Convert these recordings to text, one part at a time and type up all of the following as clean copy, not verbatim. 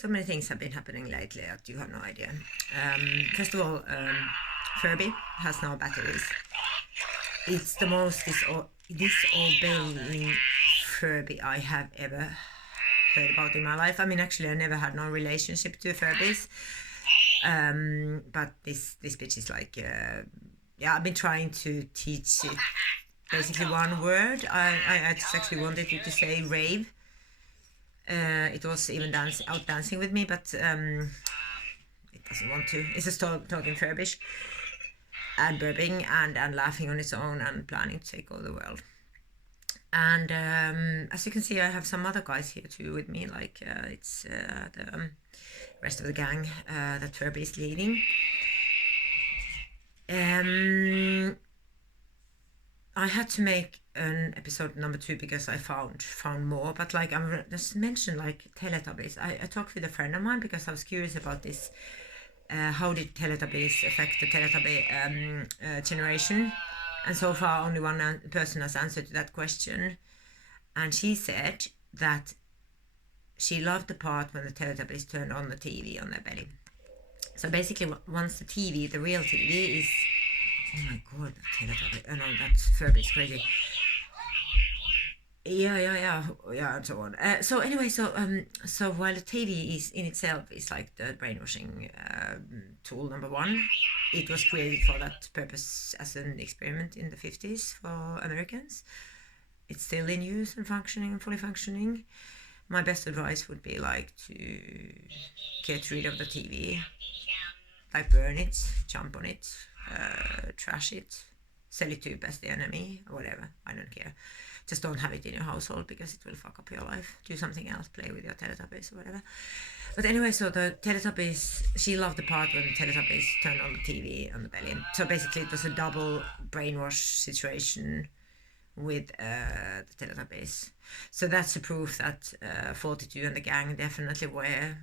So many things have been happening lately that you have no idea. First of all, Furby has now batteries. It's the most disobeying Furby I have ever heard about in my life. I mean, actually, I never had no relationship to Furbies. But this bitch is like, yeah, I've been trying to teach it basically one word. I just actually wanted it to say rave. It was even out dancing with me, but it doesn't want to. It's just talking Furbish and burping and laughing on its own and planning to take over the world. And as you can see, I have some other guys here too with me. Like it's the rest of the gang that Furby is leading. I had to make an episode number 2 because I found more, but like I just mentioned like Teletubbies. I talked with a friend of mine because I was curious about this. How did Teletubbies affect the Teletubby generation? And so far only one person has answered to that question, and she said that she loved the part when the Teletubbies turned on the TV on their belly. So basically once the TV, the real TV is, oh my god, that Teletubby, oh no, that's Furby, it's crazy. Yeah, and so on. So anyway, so while the TV is in itself is like the brainwashing tool number 1, it was created for that purpose as an experiment in the 50s for Americans. It's still in use and functioning and fully functioning. My best advice would be like to get rid of the TV, like burn it, jump on it, trash it, sell it to your best enemy or whatever. I don't care. Just don't have it in your household because it will fuck up your life. Do something else, play with your Teletubbies or whatever. But anyway, so the Teletubbies, she loved the part when the Teletubbies turned on the TV on the belly. So basically it was a double brainwash situation with the Teletubbies. So that's the proof that 42 and the gang definitely were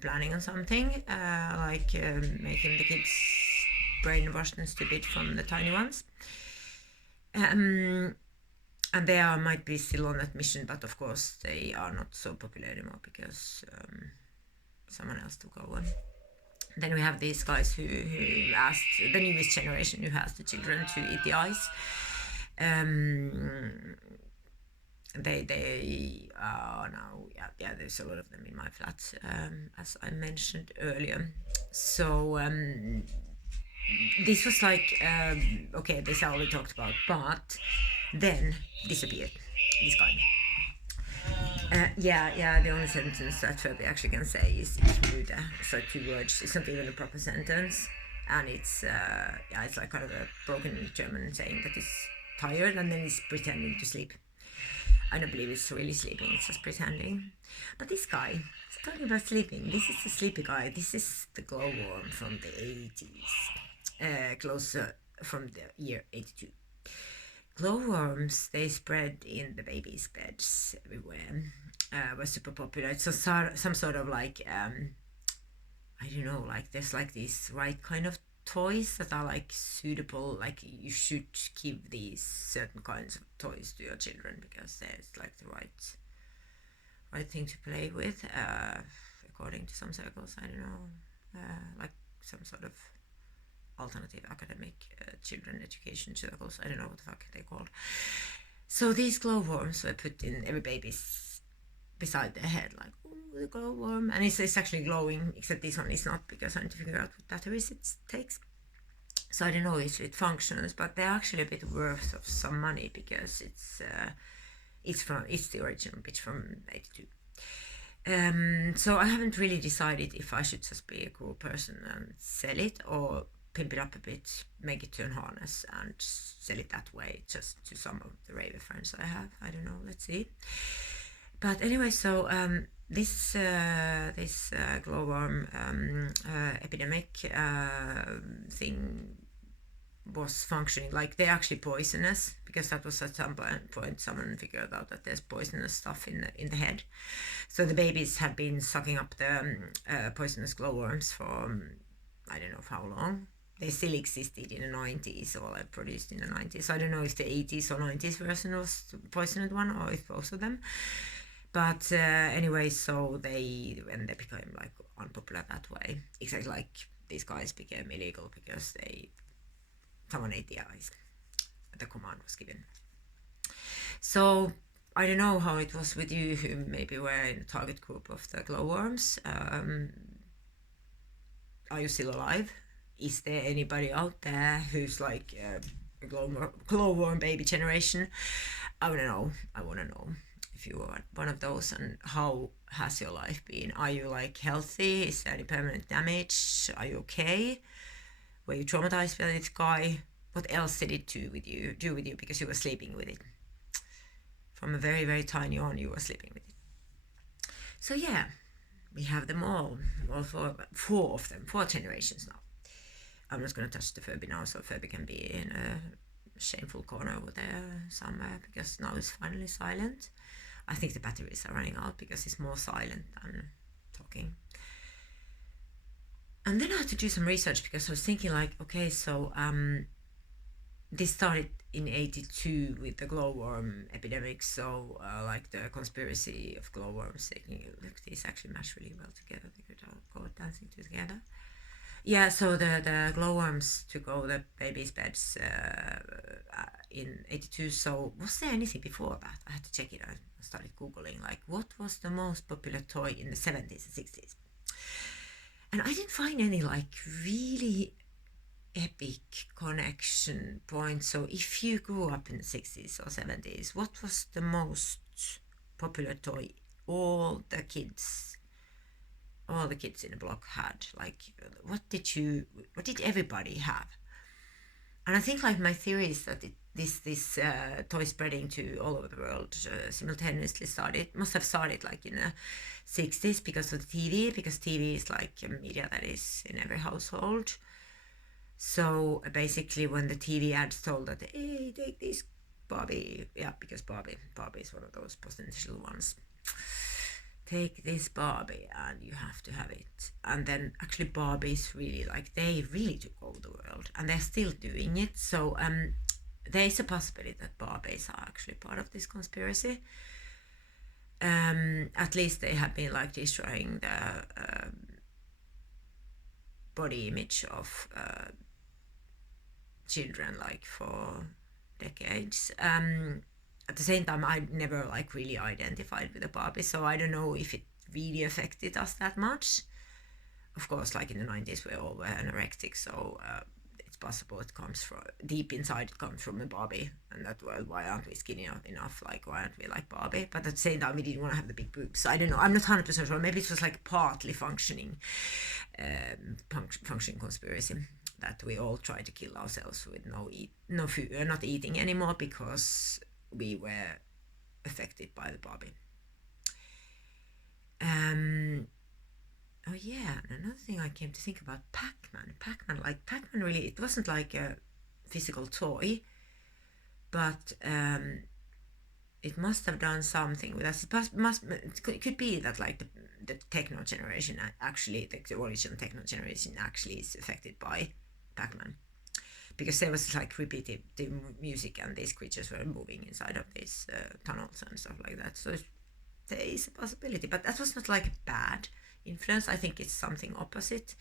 planning on something, like making the kids brainwashed and stupid from the tiny ones. And they might be still on that mission, but of course they are not so popular anymore because someone else took over. Then we have these guys who asked the newest generation who has the children to eat the ice. They are now, yeah, there's a lot of them in my flat, as I mentioned earlier. So this was like, okay, this I already talked about, but then disappeared, this guy. Yeah, the only sentence that Furby actually can say is Muda. So 2 words, it's not even a proper sentence. And it's, it's like kind of a broken German saying that he's tired and then he's pretending to sleep. I don't believe it's really sleeping, it's just pretending. But this guy, talking about sleeping, this is the sleepy guy. This is the glowworm from the 80s, closer from the year 82. Glowworms, they spread in the babies' beds everywhere, were super popular. It's some sort of like, I don't know, like there's like these right kind of toys that are like suitable, like you should give these certain kinds of toys to your children because there's like the right thing to play with, according to some circles. I don't know, like some sort of alternative academic children education circles. I don't know what the fuck they're called. So these glowworms were put in every baby's beside their head, like, ooh, the glowworm. And it's actually glowing, except this one is not, because I need to figure out what batteries it takes. So I don't know if it functions, but they're actually a bit worth of some money because it's the original bitch from 82. So I haven't really decided if I should just be a cool person and sell it or pimp it up a bit, make it to a harness and sell it that way just to some of the raver friends I have. I don't know, let's see. But anyway, so this glowworm epidemic thing was functioning like they're actually poisonous, because that was at some point someone figured out that there's poisonous stuff in the head. So the babies had been sucking up the poisonous glowworms for I don't know for how long. They still existed in the 90s, or like produced in the 90s. I don't know if the 80s or 90s version was the poisoned one, or if both of them. But anyway, so when they became like unpopular that way, exactly like these guys became illegal because someone ate the eyes. The command was given. So I don't know how it was with you who maybe were in the target group of the glowworms. Are you still alive? Is there anybody out there who's like a glowworm baby generation? I want to know if you are one of those, and how has your life been? Are you like healthy? Is there any permanent damage? Are you okay? Were you traumatized by this guy? What else did it do with you? Because you were sleeping with it. From a very, very tiny on, you were sleeping with it. So yeah, we have them all four of them, 4 generations now. I'm not going to touch the Furby now, so Furby can be in a shameful corner over there somewhere, because now it's finally silent. I think the batteries are running out because it's more silent than talking. And then I had to do some research because I was thinking like, okay, so this started in 82 with the glowworm epidemic, so like the conspiracy of glowworms, these actually match really well together. They could all go dancing together. Yeah, so the glowworms took over the babies' beds in 82. So was there anything before that? I had to check it out. I started Googling, like, what was the most popular toy in the 70s and 60s? And I didn't find any, like, really epic connection points. So if you grew up in the 60s or 70s, what was the most popular toy all the kids in the block had? Like, what did everybody have? And I think like my theory is that this toy spreading to all over the world simultaneously must have started like in the 60s because of the TV, because TV is like a media that is in every household. So basically when the TV ads told that, hey, take this Barbie, yeah, because Barbie is one of those potential ones. Take this Barbie and you have to have it. And then actually Barbies really, like, they really took over the world, and they're still doing it. So there is a possibility that Barbies are actually part of this conspiracy. At least they have been like destroying the body image of children like for decades. At the same time, I never like really identified with the Barbie, so I don't know if it really affected us that much. Of course, like in the 90s, we all were anorexic, so it's possible it comes from deep inside. It comes from a Barbie, and that, well, why aren't we skinny enough? Like, why aren't we like Barbie? But at the same time, we didn't want to have the big boobs. So I don't know. I'm not 100% sure. Maybe it was like partly functioning conspiracy, that we all try to kill ourselves with no food, not eating anymore because we were affected by the Barbie. Oh yeah, and another thing I came to think about, Pac-Man. Pac-Man really, it wasn't like a physical toy, but it must have done something with us. It could be that like the techno generation actually, the original techno generation actually is affected by Pac-Man, because there was like repetitive music and these creatures were moving inside of these tunnels and stuff like that. So there is a possibility, but that was not like bad influence. I think it's something opposite.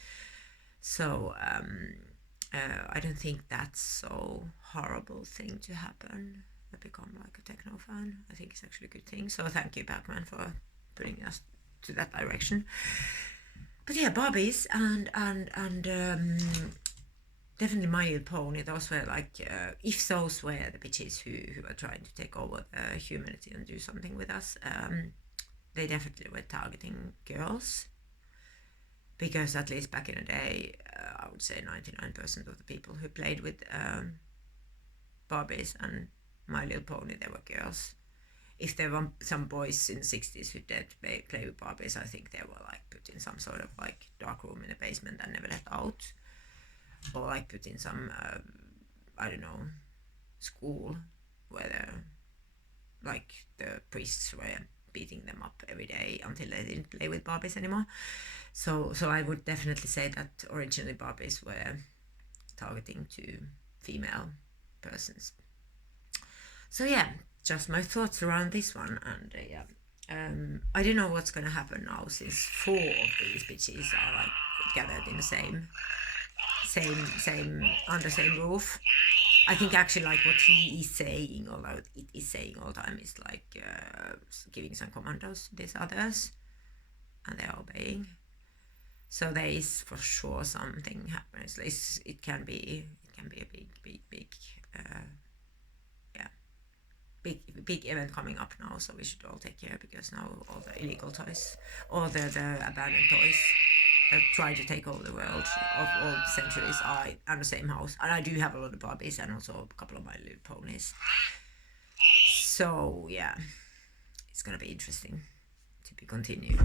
So I don't think that's so horrible thing to happen. I become like a techno fan. I think it's actually a good thing. So thank you, Pac-Man, for putting us to that direction. But yeah, Barbies and definitely My Little Pony. Those were like, if those were the bitches who were trying to take over humanity and do something with us, they definitely were targeting girls. Because at least back in the day, I would say 99% of the people who played with Barbies and My Little Pony, they were girls. If there were some boys in the 60s who did play with Barbies, I think they were like put in some sort of like dark room in the basement and never let out. Or like put in some, I don't know, school where like the priests were beating them up every day until they didn't play with Barbies anymore. So I would definitely say that originally Barbies were targeting to female persons. So yeah, just my thoughts around this one. And yeah, I don't know what's gonna happen now since 4 of these bitches are like gathered in the same under same roof. I think actually like what he is saying, although it is saying all the time, is like giving some commandos to these others, and they're obeying. So there is for sure something happening. It can be a big yeah, big event coming up now. So we should all take care, because now all the illegal toys, or the abandoned toys that try to take over the world of all centuries are in the same house. And I do have a lot of Barbies and also a couple of My Little Ponies. So yeah, it's gonna be interesting to be continued.